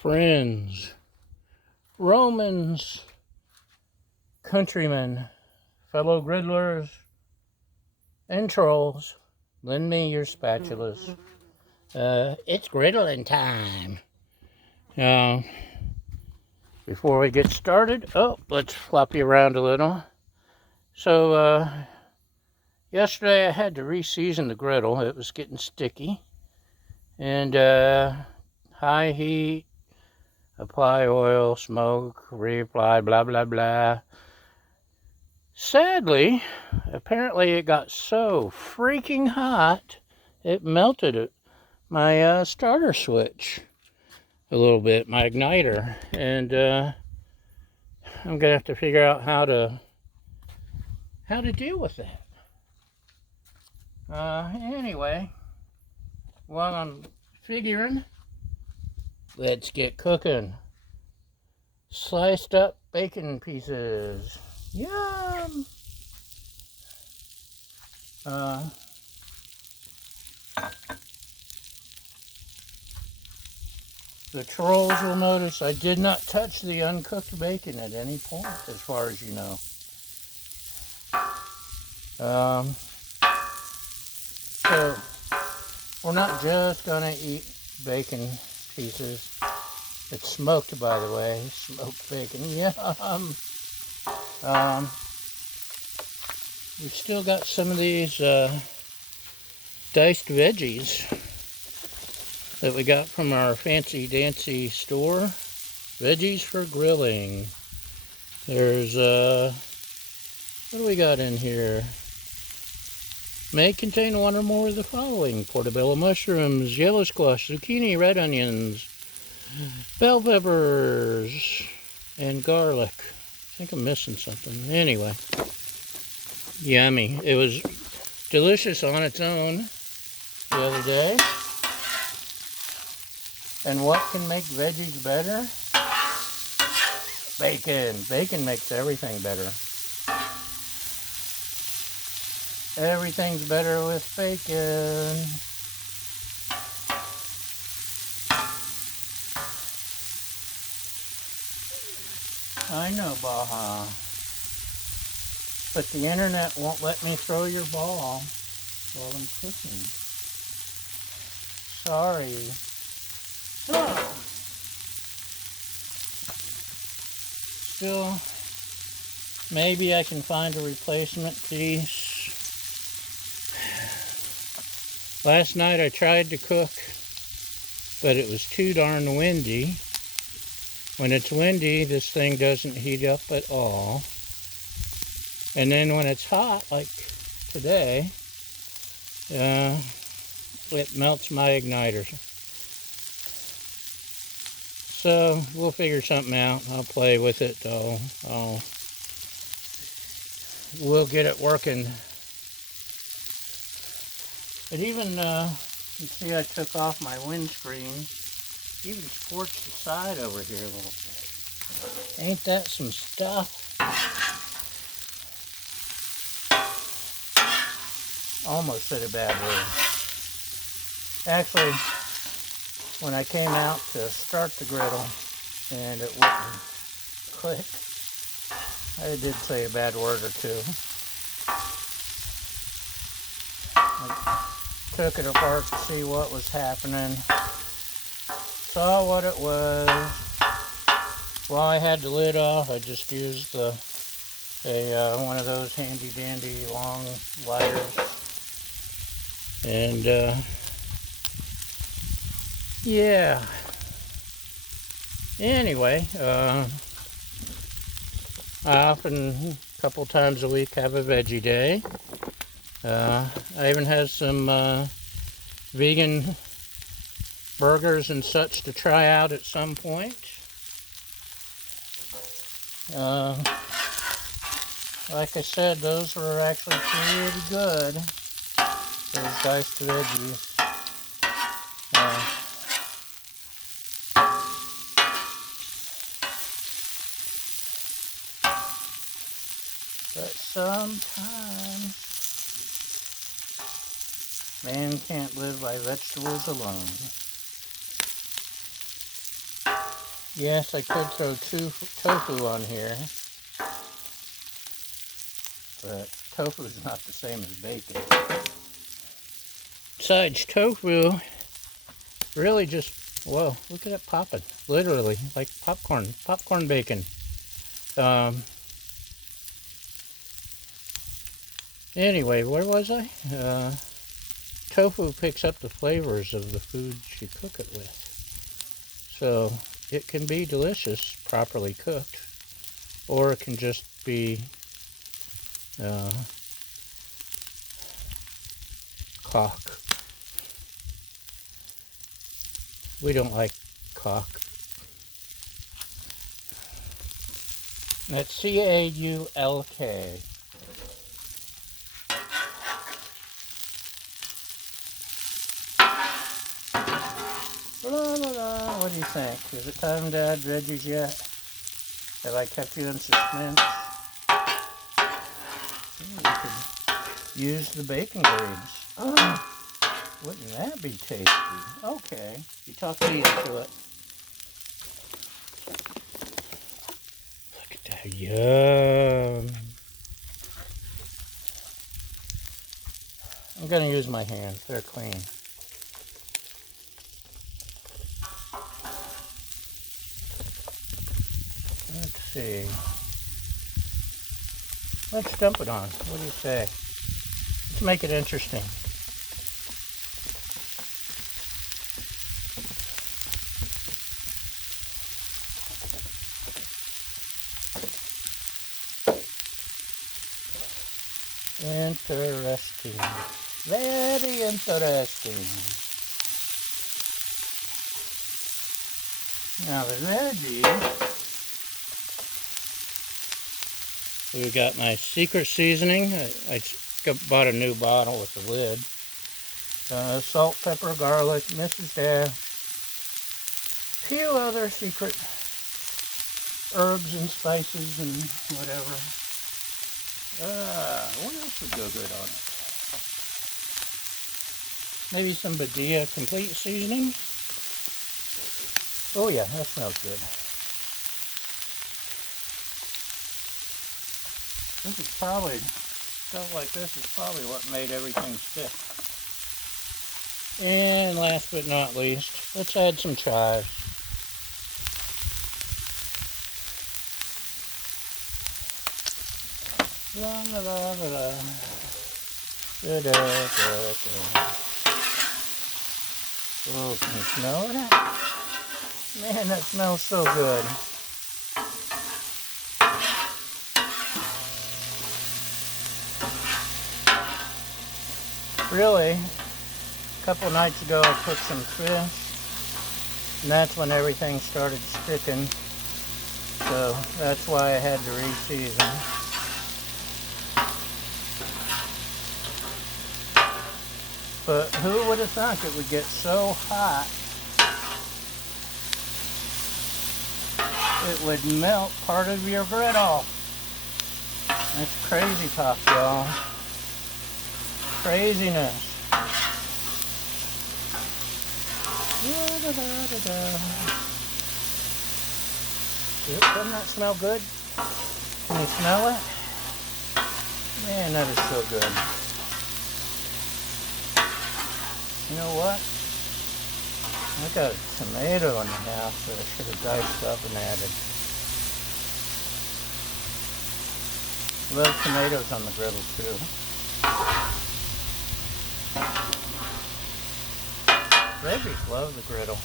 friends, Romans, countrymen, fellow griddlers, and trolls, lend me your spatulas. It's griddling time. Now, before we get started, let's flop you around a little. So, yesterday I had to re-season the griddle. It was getting sticky. And, high heat, apply oil, smoke, reapply, blah, blah, blah. Sadly, apparently it got so freaking hot, it melted my starter switch a little bit, my igniter. And I'm going to have to figure out how to deal with that. Anyway, while I'm figuring, let's get cooking. Sliced up bacon pieces. Yum! The trolls will notice I did not touch the uncooked bacon at any point, as far as you know. So, we're not just gonna eat bacon pieces. It's smoked, by the way. Smoked bacon. Yum! We still got some of these diced veggies that we got from our fancy dancy store. Veggies for grilling. There's what do we got in here? May contain one or more of the following: portobello mushrooms, yellow squash, zucchini, red onions, bell peppers, and garlic. I think I'm missing something. Anyway, yummy. It was delicious on its own the other day. And what can make veggies better? Bacon. Bacon makes everything better. Everything's better with bacon. I know, Baja. But the internet won't let me throw your ball while I'm cooking. Sorry. Still, maybe I can find a replacement piece. Last night I tried to cook, but it was too darn windy. When it's windy, this thing doesn't heat up at all. And then when it's hot, like today, it melts my igniter. So we'll figure something out. I'll play with it. We'll get it working. But even, you see I took off my windscreen. Even scorched the side over here a little bit. Ain't that some stuff? Almost said a bad word. Actually, when I came out to start the griddle and it wouldn't click, I did say a bad word or two. I took it apart to see what was happening. Saw what it was. While I had the lid off, I just used one of those handy dandy long wires. And yeah. Anyway, I often, a couple times a week, have a veggie day. I even have some vegan burgers and such to try out at some point. Like I said, those were actually pretty good. Those diced veggies. But sometimes man can't live by vegetables alone. Yes, I could throw tofu on here, but tofu is not the same as bacon. Besides, tofu really just, whoa, look at it popping. Literally, like popcorn bacon. Anyway, where was I? Tofu picks up the flavors of the food you cook it with. So it can be delicious, properly cooked, or it can just be cock. We don't like cock. That's C-A-U-L-K. What do you think? Is it time to add veggies yet? Have I kept you in suspense? You could use the bacon greens. Oh, wouldn't that be tasty? Okay, you talked me into it. Look at that, yum. I'm gonna use my hands, they're clean. Let's see. Let's dump it on. What do you say? Let's make it interesting. Interesting. Very interesting. Now the veggies. We got my secret seasoning. I bought a new bottle with a lid. Salt, pepper, garlic, Mrs. Dash. A few other secret herbs and spices and whatever. What else would go good on it? Maybe some Badia complete seasoning? Oh yeah, that smells good. This is probably, stuff like this is probably what made everything stick. And last but not least, let's add some chives. La la la la la. Da da da da. Oh, can you smell that? Man, that smells so good. Really, a couple nights ago I cooked some fish, and that's when everything started sticking. So that's why I had to re-season. But who would have thunk it would get so hot it would melt part of your griddle. That's crazy talk, y'all. Craziness. Doesn't that smell good? Can you smell it? Man, that is so good. You know what? I got a tomato in the house that I should have diced up and added. Love tomatoes on the griddle too. Veggies love the griddle.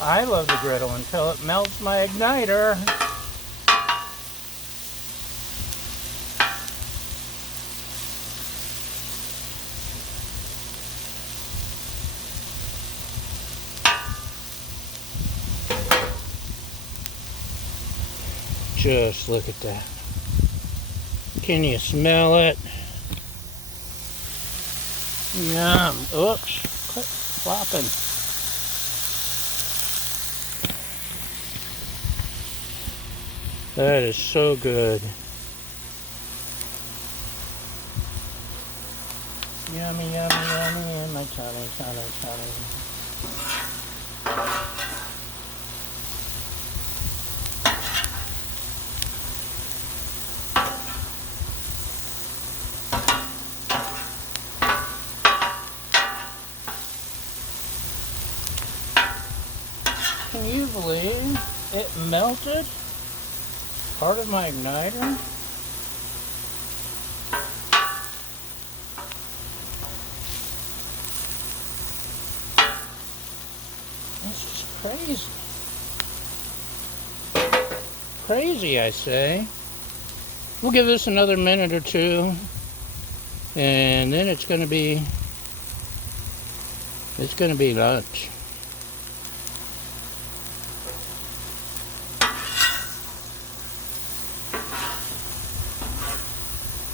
I love the griddle until it melts my igniter. Just look at that. Can you smell it? Yum. Oops. Quit flopping. That is so good. Yummy, yummy, yummy in my tummy, tummy, tummy. Can you believe it melted part of my igniter? It's just crazy. Crazy, I say. We'll give this another minute or two, and then it's gonna be lunch.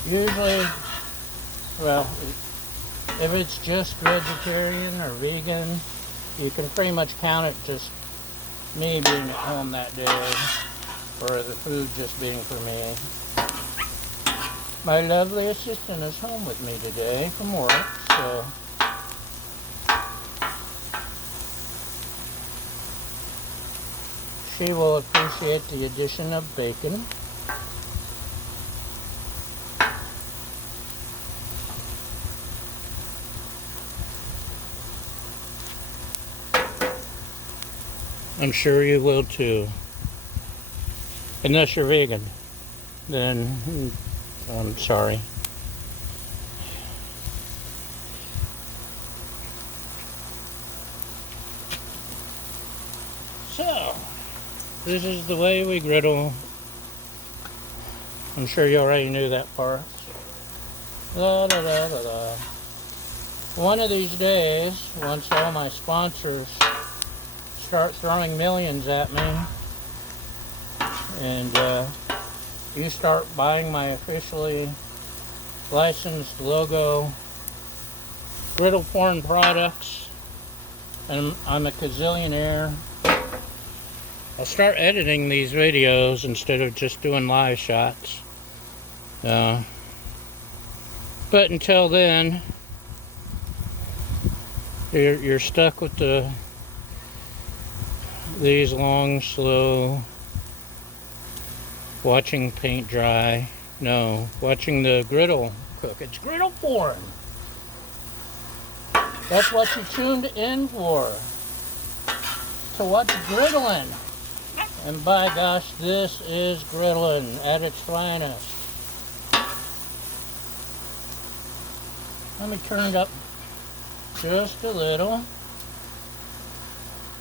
Usually, well, if it's just vegetarian or vegan, you can pretty much count it just me being at home that day, or the food just being for me. My lovely assistant is home with me today from work, so she will appreciate the addition of bacon. I'm sure you will too. Unless you're vegan, then I'm sorry. So, this is the way we griddle. I'm sure you already knew that part. La la la la la. One of these days, once all my sponsors start throwing millions at me, and you start buying my officially licensed logo griddle porn products, and I'm a gazillionaire, I'll start editing these videos instead of just doing live shots. But until then, you're stuck with these long, slow, watching paint dry. No, watching the griddle cook. It's griddle porn. That's what you tuned in for. To watch griddling. And by gosh, this is griddling at its finest. Let me turn it up just a little.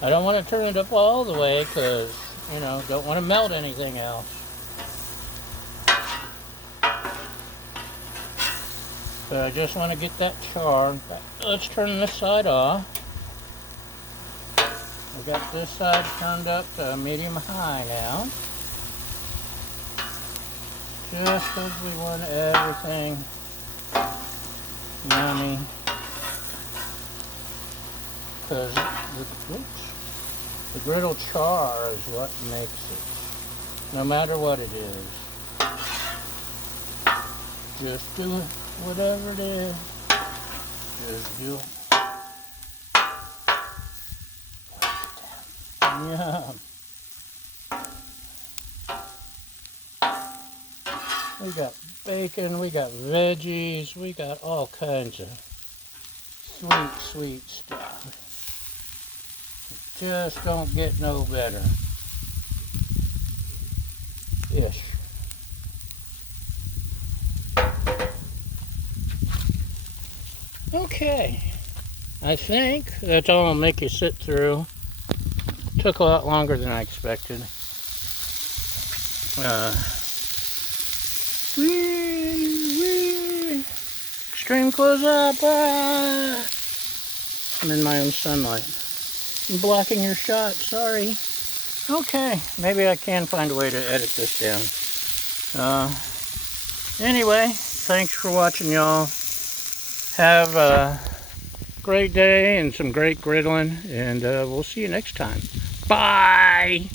I don't want to turn it up all the way because, you know, don't want to melt anything else. But I just want to get that char. Let's turn this side off. I've got this side turned up to medium high now. Just because we want everything yummy. Because the griddle char is what makes it. No matter what it is. Just do it. Whatever it is. Just do it. Yum. We got bacon, we got veggies, we got all kinds of sweet, sweet stuff. It just don't get no better. Ish. Okay. I think that's all I'll make you sit through. Took a lot longer than I expected. Extreme close up. I'm in my own sunlight. I'm blocking your shot, sorry. Okay, maybe I can find a way to edit this down. Anyway, thanks for watching, y'all. Have a great day and some great griddling, and we'll see you next time. Bye!